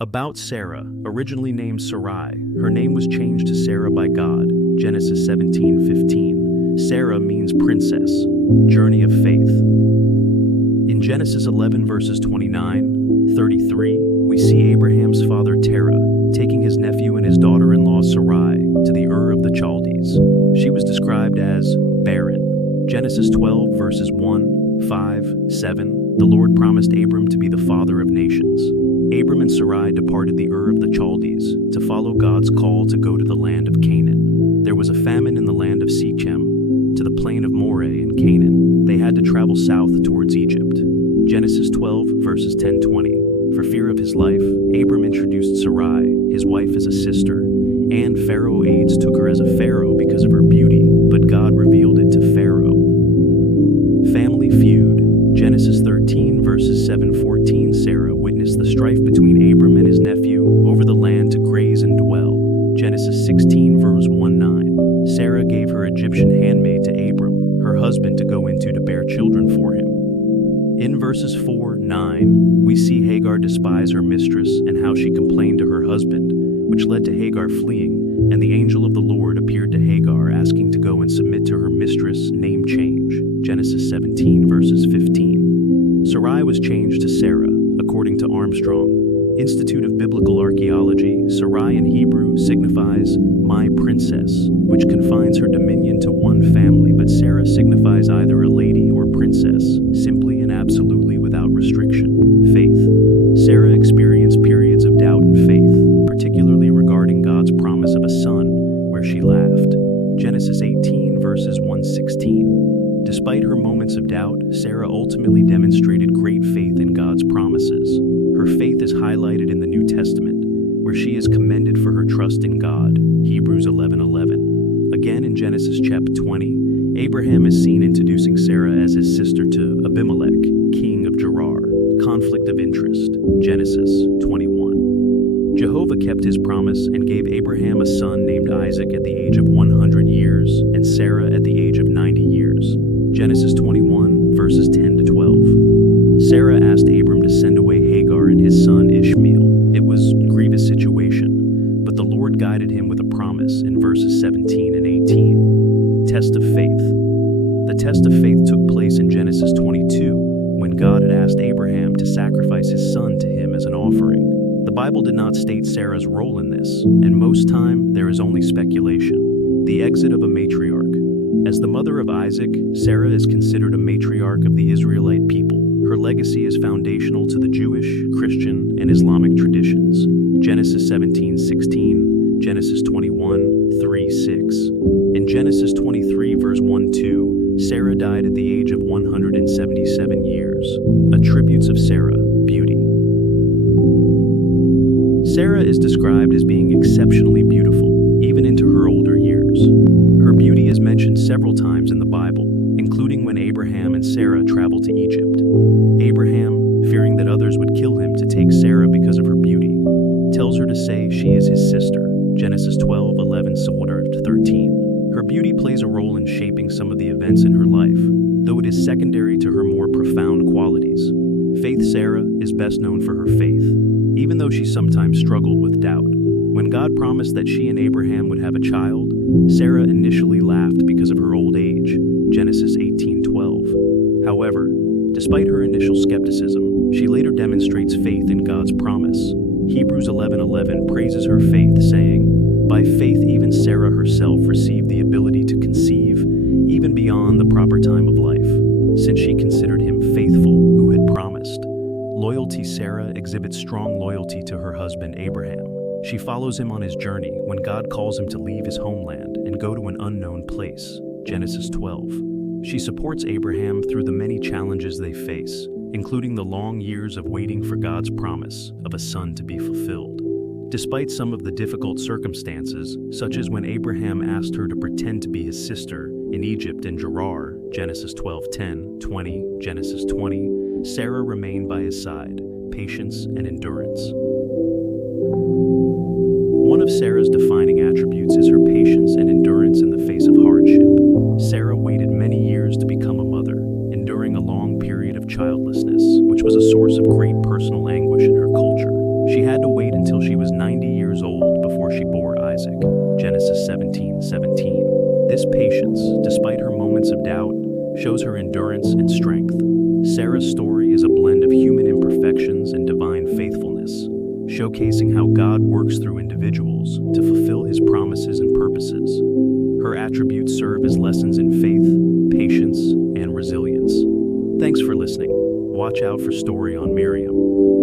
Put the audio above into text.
About Sarah, originally named Sarai, her name was changed to Sarah by God, Genesis 17:15. Sarah means princess, journey of faith. In Genesis 11 verses 29-33, we see Abraham's father Terah taking his nephew and his daughter-in-law Sarai to the Ur of the Chaldees. She was described as barren. Genesis 12 verses 1, 5, 7, the Lord promised Abram to be the father of nations. Abram and Sarai departed the Ur of the Chaldees to follow God's call to go to the land of Canaan. There was a famine in the land of Shechem, to the plain of Moreh in Canaan. They had to travel south towards Egypt. Genesis 12 verses 10-20. For fear of his life, Abram introduced Sarai, his wife, as a sister, and Pharaoh aides took her as a pharaoh because of her beauty, but God revealed it to Pharaoh. Family feud. Genesis 13 verses 7-14. Sarah witnessed the strife between Abram and his nephew over the land to graze and dwell. Genesis 16 verse 1-9. Sarah gave her Egyptian handmaid to Abram, her husband, to go into to bear children for him. In verses 4-9, we see Hagar despise her mistress and how she complained to her husband, which led to Hagar fleeing, and the angel of the Lord appeared to Hagar asking to go and submit to her mistress' name change. Genesis 17 verses 15. Sarai was changed to Sarah, according to Armstrong. Institute of Biblical Archaeology. Sarai in Hebrew signifies my princess, which confines her dominion to one family, but Sarah signifies either a lady or princess, simply and absolutely without restriction. Faith. Sarah experienced periods of doubt and faith, particularly regarding God's promise of a son, where she laughed. Genesis 18 verses 1-16. Despite her moments of doubt, Sarah ultimately demonstrated great faith in God's promises. Her faith is highlighted in the New Testament, where she is commended for her trust in God, Hebrews 11:11. Again in Genesis chapter 20, Abraham is seen introducing Sarah as his sister to Abimelech, king of Gerar. Conflict of interest, Genesis 21. Jehovah kept his promise and gave Abraham a son named Isaac at the age of 100 years and Sarah at the age of 90 years. Genesis 21 verses 10-12. Sarah asked Abram to send away Hagar and his son Ishmael. It was a grievous situation, but the Lord guided him with a promise in verses 17 and 18. Test of faith. The test of faith took place in Genesis 22, when God had asked Abraham to sacrifice his son to him as an offering. The Bible did not state Sarah's role in this, and most time there is only speculation. The exit of a matriarch. As the mother of Isaac, Sarah is considered a matriarch of the Israelite people. Her legacy is foundational to the Jewish, Christian, and Islamic traditions. Genesis 17:16, Genesis 21:3-6. In Genesis 23 verse 1-2, Sarah died at the age of 177 years. Attributes of Sarah: beauty. Sarah is described as being exceptionally beautiful, even into her older years. Her beauty is mentioned several times in the Bible, including when Abraham and Sarah traveled to Egypt. Abraham, fearing that others would kill him to take Sarah because of her beauty, tells her to say she is his sister. Genesis 12:11-13. Her beauty plays a role in shaping some of the events in her life, though it is secondary to her more profound qualities. Faith. Sarah is best known for her faith, even though she sometimes struggled with doubt. When God promised that she and Abraham would have a child, Sarah initially laughed because of her old age. Genesis 18:12. However, despite her initial skepticism, she later demonstrates faith in God's promise. Hebrews 11:11 praises her faith, saying, "By faith even Sarah herself received the ability to conceive, even beyond the proper time of life, since she considered him faithful who had promised." Loyalty. Sarah exhibits strong loyalty to her husband Abraham. She follows him on his journey when God calls him to leave his homeland and go to an unknown place. Genesis 12. She supports Abraham through the many challenges they face, including the long years of waiting for God's promise of a son to be fulfilled. Despite some of the difficult circumstances, such as when Abraham asked her to pretend to be his sister in Egypt and Gerar, Genesis 12:10-20, Genesis 20, Sarah remained by his side, patience and endurance. One of Sarah's defining attributes is her patience and endurance in the face of hardship. Sarah waited many years to become a mother, enduring a long period of childlessness, which was a source of great personal anguish in her culture. She had to wait wait until she was 90 years old before she bore Isaac. Genesis 17:17. This patience, despite her moments of doubt, shows her endurance and strength. Sarah's story is a blend of human imperfections and divine faithfulness, showcasing how God works through individuals to fulfill his promises and purposes. Her attributes serve as lessons in faith, patience, and resilience. Thanks for listening. Watch out for Story on Miriam.